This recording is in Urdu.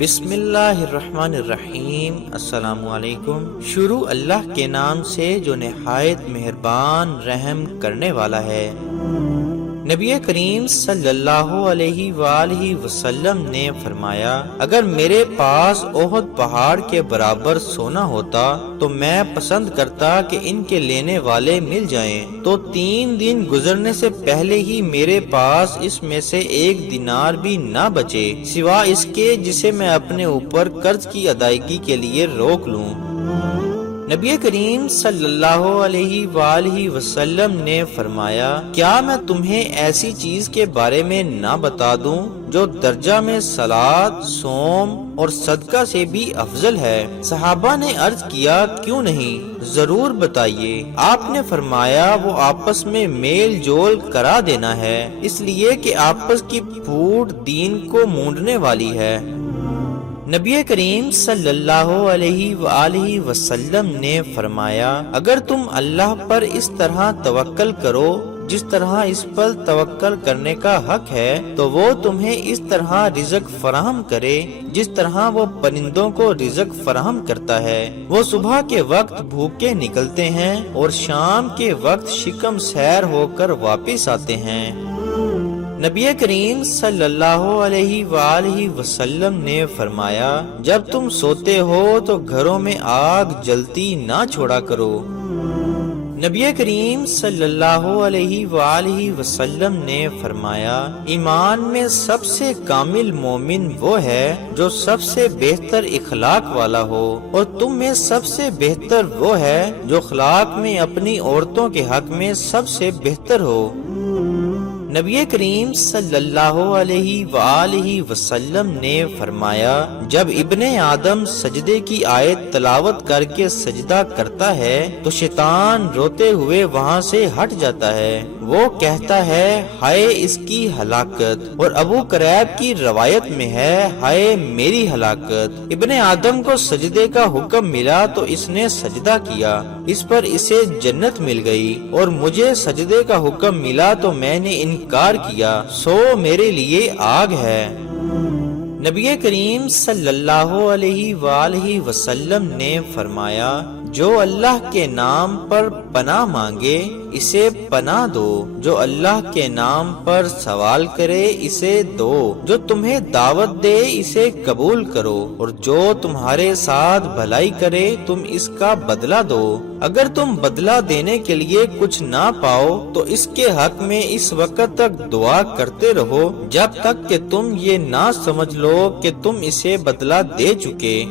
بسم اللہ الرحمن الرحیم۔ السلام علیکم۔ شروع اللہ کے نام سے جو نہایت مہربان رحم کرنے والا ہے۔ نبی کریم صلی اللہ علیہ وآلہ وسلم نے فرمایا، اگر میرے پاس احد پہاڑ کے برابر سونا ہوتا تو میں پسند کرتا کہ ان کے لینے والے مل جائیں، تو 3 دن گزرنے سے پہلے ہی میرے پاس اس میں سے 1 دینار بھی نہ بچے، سوا اس کے جسے میں اپنے اوپر قرض کی ادائیگی کے لیے روک لوں۔ نبی کریم صلی اللہ علیہ وآلہ وسلم نے فرمایا، کیا میں تمہیں ایسی چیز کے بارے میں نہ بتا دوں جو درجہ میں صلاۃ، صوم اور صدقہ سے بھی افضل ہے؟ صحابہ نے عرض کیا، کیوں نہیں، ضرور بتائیے۔ آپ نے فرمایا، وہ آپس میں میل جول کرا دینا ہے، اس لیے کہ آپس کی پھوٹ دین کو مونڈنے والی ہے۔ نبی کریم صلی اللہ علیہ وآلہ وسلم نے فرمایا، اگر تم اللہ پر اس طرح توکل کرو جس طرح اس پر توکل کرنے کا حق ہے، تو وہ تمہیں اس طرح رزق فراہم کرے جس طرح وہ پرندوں کو رزق فراہم کرتا ہے۔ وہ صبح کے وقت بھوکے نکلتے ہیں اور شام کے وقت شکم سیر ہو کر واپس آتے ہیں۔ نبی کریم صلی اللہ علیہ وآلہ وسلم نے فرمایا، جب تم سوتے ہو تو گھروں میں آگ جلتی نہ چھوڑا کرو۔ نبی کریم صلی اللہ علیہ وآلہ وسلم نے فرمایا، ایمان میں سب سے کامل مومن وہ ہے جو سب سے بہتر اخلاق والا ہو، اور تم میں سب سے بہتر وہ ہے جو اخلاق میں اپنی عورتوں کے حق میں سب سے بہتر ہو۔ نبی کریم صلی اللہ علیہ وآلہ وسلم نے فرمایا، جب ابن آدم سجدے کی آیت تلاوت کر کے سجدہ کرتا ہے تو شیطان روتے ہوئے وہاں سے ہٹ جاتا ہے، وہ کہتا ہے، ہائے اس کی ہلاکت، اور ابو کریب کی روایت میں ہے، ہائے میری ہلاکت۔ ابن آدم کو سجدے کا حکم ملا تو اس نے سجدہ کیا، اس پر اسے جنت مل گئی، اور مجھے سجدے کا حکم ملا تو میں نے انکار کیا، سو میرے لیے آگ ہے۔ نبی کریم صلی اللہ علیہ وآلہ وسلم نے فرمایا، جو اللہ کے نام پر پناہ مانگے اسے پناہ دو، جو اللہ کے نام پر سوال کرے اسے دو، جو تمہیں دعوت دے اسے قبول کرو، اور جو تمہارے ساتھ بھلائی کرے تم اس کا بدلہ دو۔ اگر تم بدلہ دینے کے لیے کچھ نہ پاؤ تو اس کے حق میں اس وقت تک دعا کرتے رہو جب تک کہ تم یہ نہ سمجھ لو کہ تم اسے بدلہ دے چکے۔